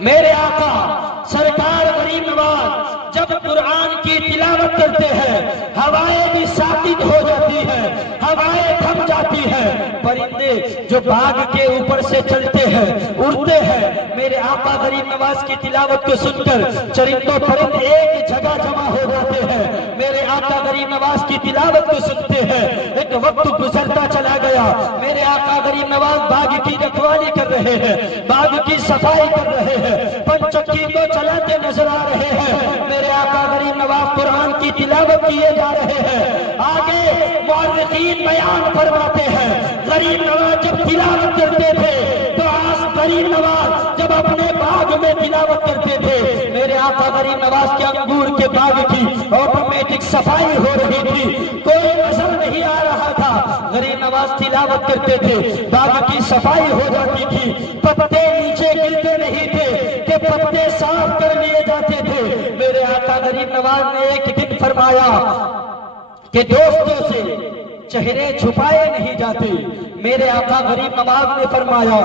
میرے آقا سرکار غریب نواز جب قرآن کی تلاوت کرتے ہیں ہوائیں بھی ساکت ہو جاتی ہیں، ہوائیں تھم جاتی ہیں۔ پرندے جو باغ کے اوپر سے چلتے ہیں، اڑتے ہیں، میرے آقا غریب نواز کی تلاوت کو سن کر چرندوں پرند ایک جگہ جمع ہو جاتے ہیں۔ میرے آقا غریب نواز کی تلاوت کو سنتے ہیں۔ ایک وقت گزرتا چلا گیا، میرے آقا غریب نواز باغ کی رکھوالی کر رہے ہیں، باغ کی صفائی کر رہے ہیں، پنچکی کو چلاتے نظر آ رہے ہیں۔ میرے آقا غریب نواز قرآن کی تلاوت کیے جا رہے ہیں۔ آگے مورخین بیان فرماتے ہیں غریب نواز جب تلاوت کرتے تھے تو غریب نواز جب اپنے باغ میں تلاوت کرتے تھے میرے آقا غریب نواز کے انگور کے باغ کی آٹومیٹک صفائی ہو رہی تھی، کوئی نظر نہیں آ رہا تھا۔ غریب نواز تلاوت کرتے تھے، باغ کی صفائی ہو جاتی تھی، پتے نیچے گرتے نہیں تھے کہ پتے صاف کر لیے جاتے تھے۔ میرے آقا غریب نواز نے ایک دن فرمایا کہ دوستوں سے چہرے چھپائے نہیں جاتے۔ میرے آقا غریب نواز نے فرمایا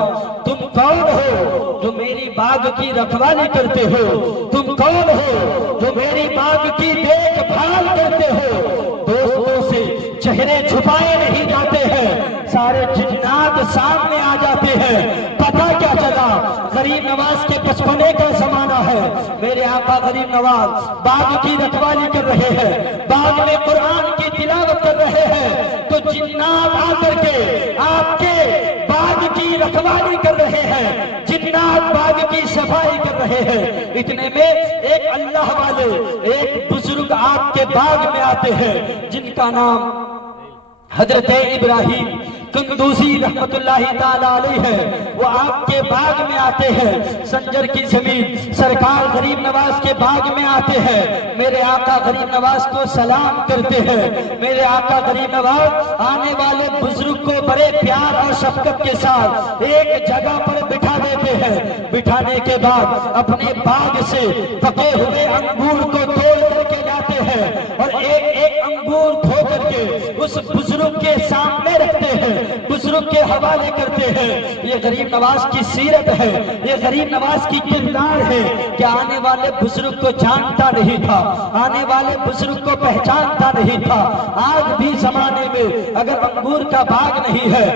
تم کون ہو جو میری باغ کی رکھوالی کرتے ہو، تم کون ہو جو میری باغ کی دیکھ بھال کرتے ہو۔ دوستوں سے چہرے چھپائے نہیں جاتے ہیں، سارے جنات سامنے آ جاتے ہیں۔ پتہ کیا چلا غریب نواز کے بچپنے کا زمانہ ہے۔ میرے آقا غریب نواز باغ کی رکھوالی کر رہے ہیں، باغ میں قرآن کی تلاوت کر رہے ہیں تو جنات آ کر کے آپ کے باغ کی رکھوالی کر رہے ہیں، جنات باغ کی صفائی کر رہے ہیں۔ اتنے میں ایک اللہ والے ایک بزرگ آپ کے باغ میں آتے ہیں جن کا نام حضرت ابراہیم قندوزی رحمت اللہ تعالیٰ علیہ ہے۔ وہ آپ کے باغ میں آتے ہیں، سنجر کی زمین سرکار غریب نواز کے باغ میں آتے ہیں، میرے آقا غریب نواز کو سلام کرتے ہیں۔ میرے آقا غریب نواز آنے والے بزرگ کو بڑے پیار اور شفقت کے ساتھ ایک جگہ پر بٹھا دیتے ہیں۔ بٹھانے کے بعد اپنے باغ سے پکے ہوئے انگور کو توڑ کر کے لاتے ہیں اور ایک ایک انگور دھو کر کے اس بزرگ کے سامنے رکھتے ہیں، بزرگ کے حوالے کرتے ہیں۔ یہ غریب نواز کی سیرت ہے، یہ غریب نواز کی کردار ہے کہ آنے والے بزرگ کو جانتا نہیں تھا، آنے والے بزرگ کو پہچانتا نہیں تھا۔ آج بھی زمانے میں اگر انگور کا باغ نہیں ہے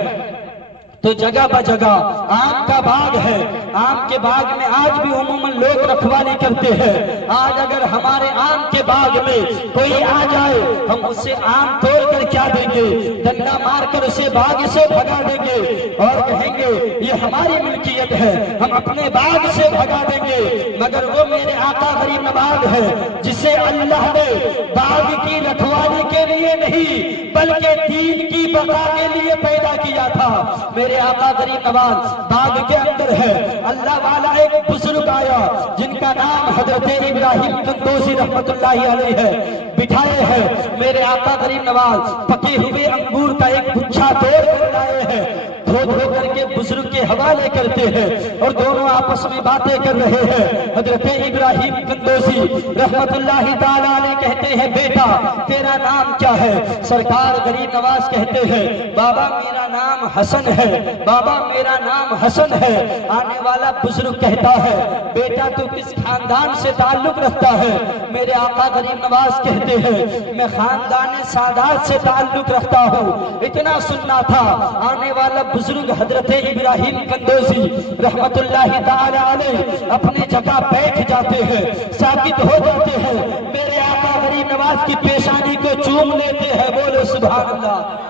تو جگہ بہ جگہ آم کا باغ ہے، آم کے باغ میں آج بھی عموماً لوگ رکھوالی کرتے ہیں۔ آج اگر ہمارے آم کے باغ میں کوئی آ جائے ہم اسے آم توڑ کر کیا دیں گے، ڈنڈا مار کر اسے باغ سے بھگا دیں گے اور کہیں گے یہ ہماری ملکیت ہے، ہم اپنے باغ سے بھگا دیں گے۔ مگر وہ میرے آقا غریب نواز ہے جسے اللہ نے باغ کی رکھوالی کے لیے نہیں بلکہ دین کی بقا کے لیے پیدا کیا تھا۔ میرے آقا غریب نواز باغ کے اندر ہے، اللہ والا ایک بزرگ آیا جن کا نام حضرت ابراہیم قندوزی رحمت اللہ علیہ ہے، بٹھائے ہیں۔ میرے آقا غریب نواز پکے ہوئے انگور کا ایک گچھا توڑ کر لائے ہیں، دھو دھو کر کے بزرگ کے حوالے کرتے ہیں اور دونوں آپس میں باتیں کر رہے ہیں۔ حضرت ابراہیم قندوزی رحمت اللہ تعالیٰ علیہ کہتے ہیں بیٹا تیرا نام کیا ہے؟ سرکار غریب نواز کہتے ہیں بابا میرا نام حسن ہے، بابا میرا نام حسن ہے۔ آنے والا بزرگ کہتا ہے بیٹا تو کس خاندان سے تعلق رکھتا ہے؟ میرے آقا غریب نواز کہتے ہیں میں خاندان سادات سے تعلق رکھتا ہوں۔ اتنا سننا تھا، آنے والا بزرگ حضرت ابراہیم قندوزی رحمت اللہ تعالی علیہ اپنی جگہ بیٹھ جاتے ہیں، ساکت ہو جاتے ہیں، میرے آقا غریب نواز کی پیشانی کو چوم لیتے ہیں۔ بولو سبحان اللہ۔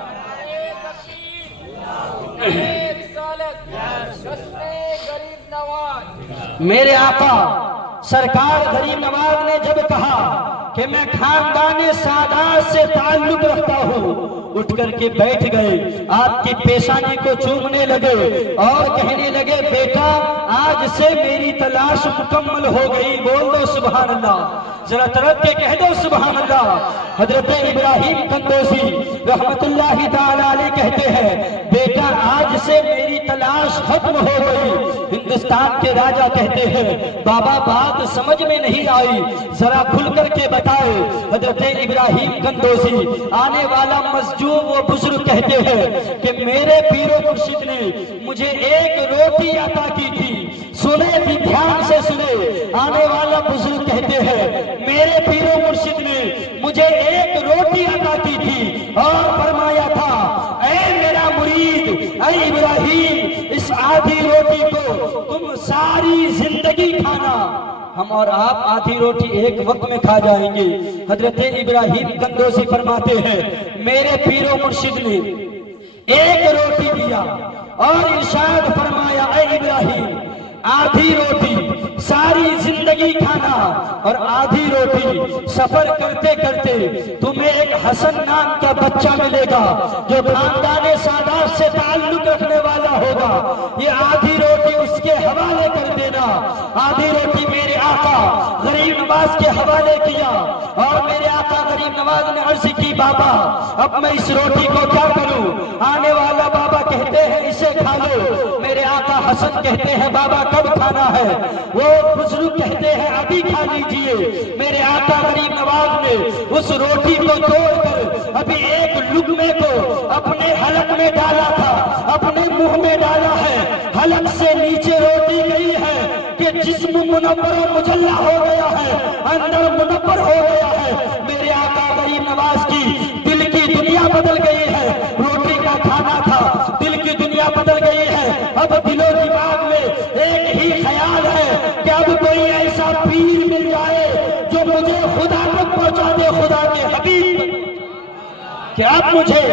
میرے آقا سرکار غریب نواز نے جب کہا کہ میں خاندان سادات سے تعلق رکھتا ہوں، اٹھ کر کے بیٹھ گئے، آپ کی پیشانی کو چومنے لگے اور کہنے لگے بیٹا آج سے میری تلاش مکمل ہو گئی۔ بول دو سبحان اللہ، ذرا ترک کے کہہ دو سبحان اللہ۔ حضرت ابراہیم قندوزی رحمت اللہ تعالی علیہ کہتے ہیں بیٹا آج سے میری تلاش ختم ہو گئی۔ ہندوستان کے راجہ کہتے ہیں بابا بات سمجھ میں نہیں آئی، ذرا کھل کر کے بتائے۔ حضرت ابراہیم قندوزی آنے والا مسجوب و بزرگ کہتے ہیں کہ میرے پیر و مرشد نے مجھے ایک روٹی عطا کی تھی۔ سنے بھی دھیان سے سنے، آنے والا بزرگ کہتے ہیں میرے پیر و مرشد نے مجھے ایک روٹی عطا کی تھی اور فرمایا تھا اے میرا مرید، اے ابراہیم، اس آدھی روٹی کو تم ساری زندگی کھانا، ہم اور آپ آدھی روٹی ایک وقت میں کھا جائیں گے۔ حضرت ابراہیم قندوزی فرماتے ہیں میرے پیر و مرشد نے ایک روٹی دیا اور ارشاد فرمایا اے ابراہیم آدھی روٹی ساری زندگی کھانا اور آدھی روٹی سفر کرتے کرتے تمہیں ایک حسن نام کا بچہ ملے گا جو خاندان سادات سے تعلق رکھنے والا ہوگا، یہ آدھی روٹی اس کے حوالے کر دینا۔ آدھی روٹی میرے آقا غریب نواز کے حوالے کیا اور میرے آقا غریب نواز نے عرض کی بابا اب میں اس روٹی کو کیا کروں؟ آنے والا بابا کہتے ہیں اسے کھا لو، میرے آقا حسن کہتے ہیں بابا کب کھانا ہے؟ وہ بزرگ کہتے ہیں ابھی کھا لیجئے۔ میرے آقا غریب نواز نے اس روٹی کو توڑ کر ابھی ایک لقمے کو اپنے حلق میں ڈالا تھا، اپنے منہ میں ڈالا ہے، حلق سے نیچے روٹی گئی ہے کہ جسم منور و مجلہ ہو گیا ہے، اندر منور ہو گیا ہے۔ میرے آقا غریب نواز کی دل کی دنیا بدل گئی ہے، روٹی کا کھانا تھا، دل کی دنیا بدل گئی ہے۔ اب دل و دماغ میں ایک ہی خیال ہے کہ اب کوئی ایسا پیر مل جائے جو مجھے خدا تک پہنچا دے، خدا کے حبیب کہ اب مجھے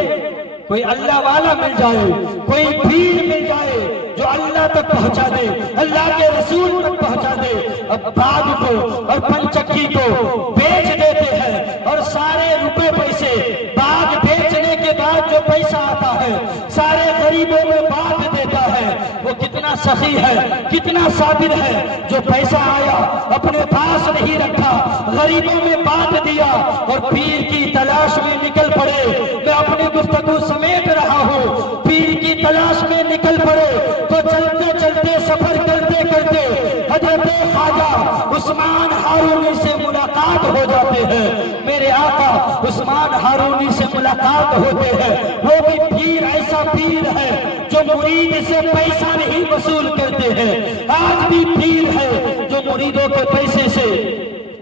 کوئی اللہ والا مل جائے، کوئی پیر مل جائے جو اللہ تک پہنچا دے، اللہ کے رسول تک پہنچا دے۔ اب باغ کو اور پنچکی کو بیچ دیتے ہیں اور سارے روپے پیسے باغ بیچنے کے بعد جو پیسہ آتا ہے سارے غریبوں میں بانٹ دیتا ہے۔ وہ کتنا سخی ہے، کتنا صابر ہے، جو پیسہ آیا اپنے پاس نہیں رکھا، غریبوں میں بانٹ دیا اور پیر کی تلاش میں نکل پڑے۔ میں اپنی گفتگو سمیٹ رہا ہوں، پیر کی تلاش میں نکل پڑے تو چلتے چلتے سفر کرتے کرتے حضرت خواجہ عثمان ہارونی سے ملاقات ہو جاتے ہیں۔ میرے آقا عثمان ہارونی سے ملاقات ہوتے ہیں، وہ بھی پیر، ایسا پیر ہے جو مرید سے پیسہ نہیں وصول کرتے ہیں۔ آج بھی پیر ہے جو مریدوں کے پیسے سے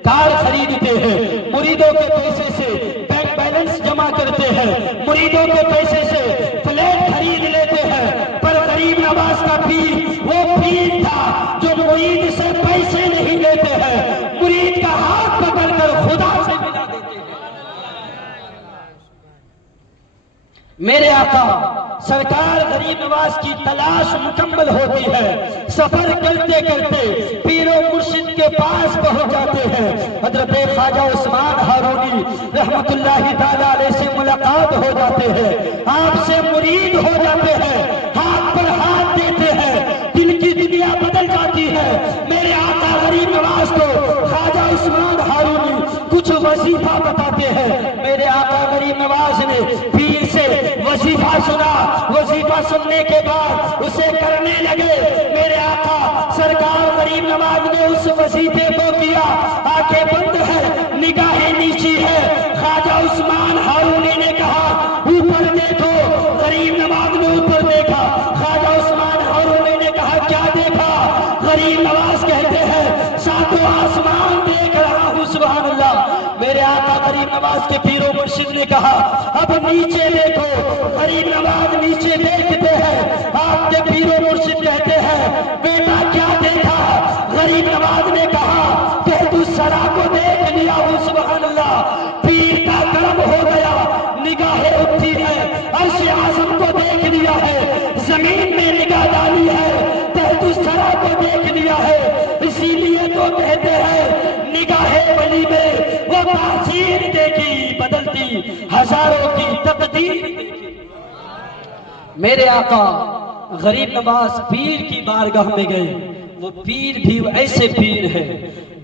کار خریدتے ہیں، مریدوں کے پیسے سے بینک بیلنس جمع کرتے ہیں، مریدوں کے پیسے سے فلیٹ خرید لیتے ہیں۔ پر غریب نواز کا پیر وہ پیر تھا جو مرید سے پیسے نہیں لیتے ہیں، مرید کا ہاتھ پکڑ کر خدا سے ملا دیتے ہیں۔ میرے آقا سرکار غریب نواز کی تلاش مکمل ہوتی ہے، سفر کرتے کرتے پیر و مرشد کے پاس پہنچ جاتے ہیں۔ حضرت خواجہ عثمان ہارونی رحمت اللہ تعالی علیہ سے ملاقات ہو جاتے ہیں، آپ سے مرید ہو جاتے ہیں، ہاتھ پر ہاتھ دیتے ہیں، دل کی دنیا بدل جاتی ہے۔ میرے آقا غریب نواز کو خواجہ عثمان ہارونی کچھ وظیفہ بتاتے ہیں۔ میرے آقا غریب نواز نے پیر سے وظیفہ سنا، وظیفہ سننے کے بعد اسے کرنے لگے۔ میرے آقا سرکار غریب نواز نے اس وظیفے کو کیا، آنکھیں بند ہے، نگاہیں نیچی ہے۔ خواجہ عثمان ہارونی نے کہا اوپر دیکھو، غریب نواز نے غریب نواز کہتے ہیں ساتوں آسمان دیکھ رہا ہوں سبحان اللہ۔ میرے آقا غریب نواز کے پیر و مرشد نے کہا اب نیچے دیکھو۔ غریب نواز نیچے دیکھتے ہیں، آپ کے پیر و مرشد کہتے ہیں بیٹا کیا دیکھا؟ غریب نواز نے کہا کہ تو سرا کو دیکھ لیا ہوں سبحان اللہ۔ پیر کا کرم ہو گیا، نگاہیں اٹھتی ہے، عرش اعظم کو دیکھ لیا ہے، زمین میں نگاہ ڈالی ہے، تحت الثری کو دیکھ لیا ہے۔ اسی لیے تو کہتے ہیں نگاہ ولی میں وہ تاثیر دیکھی بدلتی ہزاروں کی تقدیر دیکھی۔ میرے آقا غریب نواز پیر کی بارگاہ میں گئے۔ وہ پیر بھی ایسے پیر ہے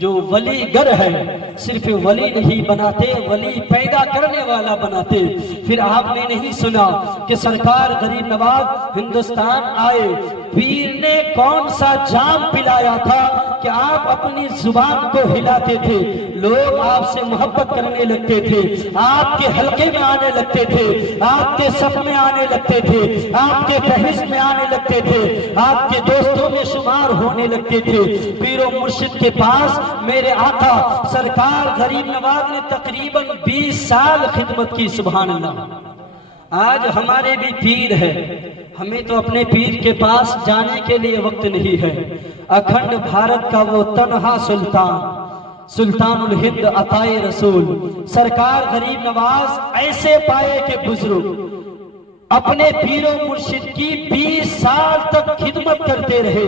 جو ولی گر ہے، صرف ولی نہیں بناتے، ولی پیدا کرنے والا بناتے۔ پھر آپ نے نہیں سنا کہ سرکار غریب نواز ہندوستان آئے، پیر نے کون سا جام پلایا تھا کہ آپ اپنی زبان کو ہلاتے تھے، لوگ آپ سے محبت کرنے لگتے تھے، آپ کے حلقے میں آنے لگتے تھے، آپ کے صف میں آنے لگتے تھے، آپ کے فہرست میں آنے لگتے تھے، آپ کے دوستوں میں شمار ہونے لگتے تھے۔ پیر و مرشد کے پاس میرے آقا سرکار غریب نواز نے تقریباً 20 سال خدمت کی سبحان اللہ۔ آج ہمارے بھی پیر ہے، ہمیں تو اپنے پیر کے پاس جانے کے لیے وقت نہیں ہے۔ اکھنڈ بھارت کا وہ تنہا سلطان، سلطان الہند عطائے رسول سرکار غریب نواز ایسے پائے کہ بزرگ اپنے پیر و مرشد کی 20 سال تک خدمت کرتے رہے،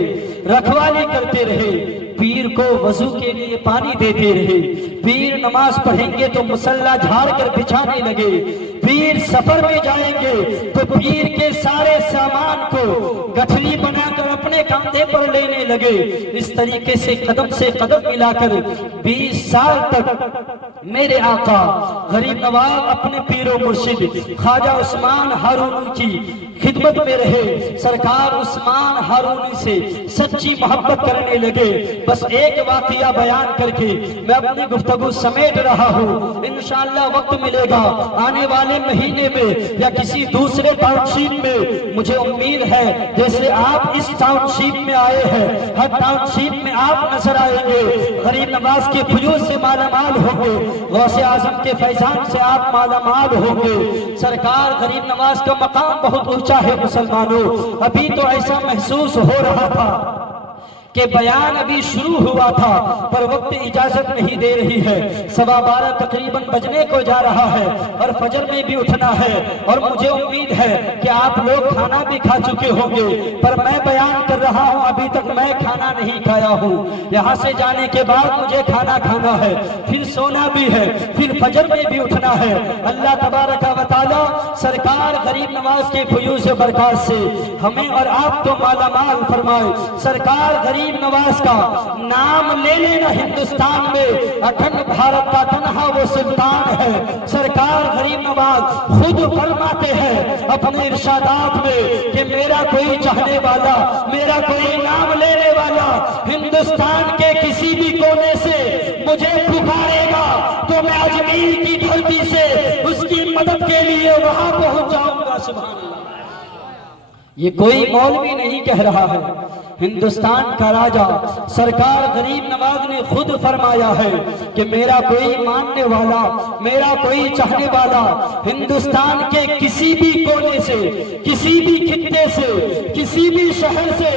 رکھوالی کرتے رہے، پیر کو وضو کے لیے پانی دیتے رہے، پیر نماز پڑھیں گے تو مصلی جھاڑ کر بچھانے لگے، پیر سفر میں جائیں گے تو پیر کے سارے سامان کو گٹھلی بنا کر اپنے کاندھے پر لینے لگے۔ اس طریقے سے قدم ملا کر 20 سال تک میرے آقا غریب نواز اپنے پیر و مرشد خواجہ عثمان ہارونی کی خدمت میں رہے۔ سرکار عثمان ہارونی سے سچی محبت کرنے لگے۔ بس ایک واقعہ بیان کر کے میں اپنی گفتگو سمیٹ رہا ہوں، انشاءاللہ وقت ملے گا آنے والے مہینے میں یا کسی دوسرے ٹاؤن شپ میں۔ مجھے امید ہے جیسے آپ اس ٹاؤن شپ میں آئے ہیں، ہر ٹاؤن شپ میں آپ نظر آئیں گے، غریب نواز کے فیوز سے مالا مال ہوں گے، غوث اعظم کے فیضان سے آپ مالا مال ہوں گے۔ سرکار غریب نواز کا مقام بہت اونچا ہے مسلمانوں۔ ابھی تو ایسا محسوس ہو رہا تھا کہ بیان ابھی شروع ہوا تھا پر وقت اجازت نہیں دے رہی ہے۔ 12:15 تقریباً بجنے کو جا رہا ہے اور فجر میں بھی اٹھنا ہے، اور مجھے امید ہے کہ آپ لوگ کھانا بھی کھا چکے ہوں گے، پر میں بیان کر رہا ہوں ابھی تک میں کھانا نہیں کھایا ہوں۔ یہاں سے جانے کے بعد مجھے کھانا کھانا ہے، پھر سونا بھی ہے، پھر فجر میں بھی اٹھنا ہے۔ اللہ تبارک و تعالی سرکار غریب نواز کے فیوز برکات سے ہمیں اور آپ کو مالا مال فرمائے۔ سرکار غریب نواز کا نام لے لینا ہندوستان میں اکھنڈ بھارت کا تنہا وہ سلطان ہے۔ سرکار غریب نواز خود فرماتے ہیں اپنے ارشادات میں کہ میرا کوئی چاہنے والا، میرا کوئی نام لینے والا ہندوستان کے کسی بھی کونے سے مجھے پکارے گا تو میں اجمیر کی دھرتی سے اس کی مدد کے لیے وہاں پہنچ جاؤں گا سبحان اللہ۔ یہ کوئی مولوی نہیں کہہ رہا ہے، ہندوستان کا راجہ سرکار غریب نواز نے خود فرمایا ہے کہ میرا کوئی ماننے والا، میرا کوئی چاہنے والا ہندوستان کے کسی بھی کونے سے، کسی بھی خطے سے، کسی بھی شہر سے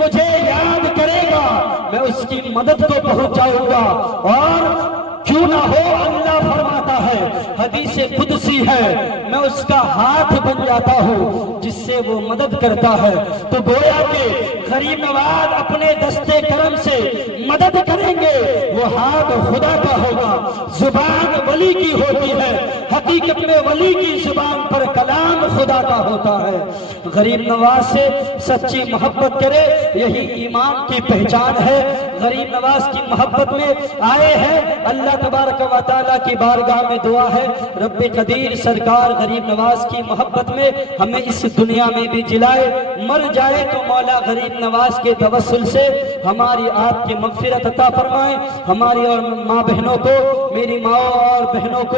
مجھے یاد کرے گا، میں اس کی مدد کو پہنچ جاؤں گا۔ اور کیوں نہ ہو اللہ فرماتا ہے، حدیث قدسی ہے، میں اس کا ہاتھ بن جاتا ہوں جس سے وہ مدد کرتا ہے۔ تو گویا کہ غریب نواز اپنے دستے کرم سے مدد کریں گے، وہ ہاتھ خدا کا ہوگا۔ زبان ولی کی ہوتی ہے، حقیقت میں ولی کی زبان پر کلام خدا کا ہوتا ہے۔ غریب نواز سے سچی محبت کرے، یہی ایمان کی پہچان ہے۔ غریب نواز کی محبت میں آئے ہیں، اللہ تبارک و تعالیٰ کی بارگاہ میں دعا ہے رب قدیر سرکار غریب نواز کی محبت میں ہمیں اس دنیا میں بھی جلائے، مر جائے تو مولا غریب نواز کے توسل سے ہماری آپ کی مغفرت عطا فرمائے، ہماری اور ماں بہنوں کو میری ماں اور بہنوں کو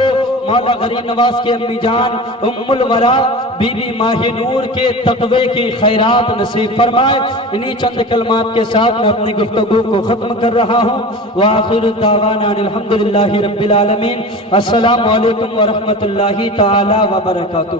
مولا غریب نواز کی امی جان ام الورا بی بی ماہ نور کے تقوی کی خیرات نصیب فرمائے۔ انہی چند کلمات کے ساتھ میں اپنی گفتگو کو ختم کر رہا ہوں۔ وآخر دعوانا الحمدللہ رب العالمین۔ السلام علیکم ورحمۃ اللہ تعالی وبرکاتہ۔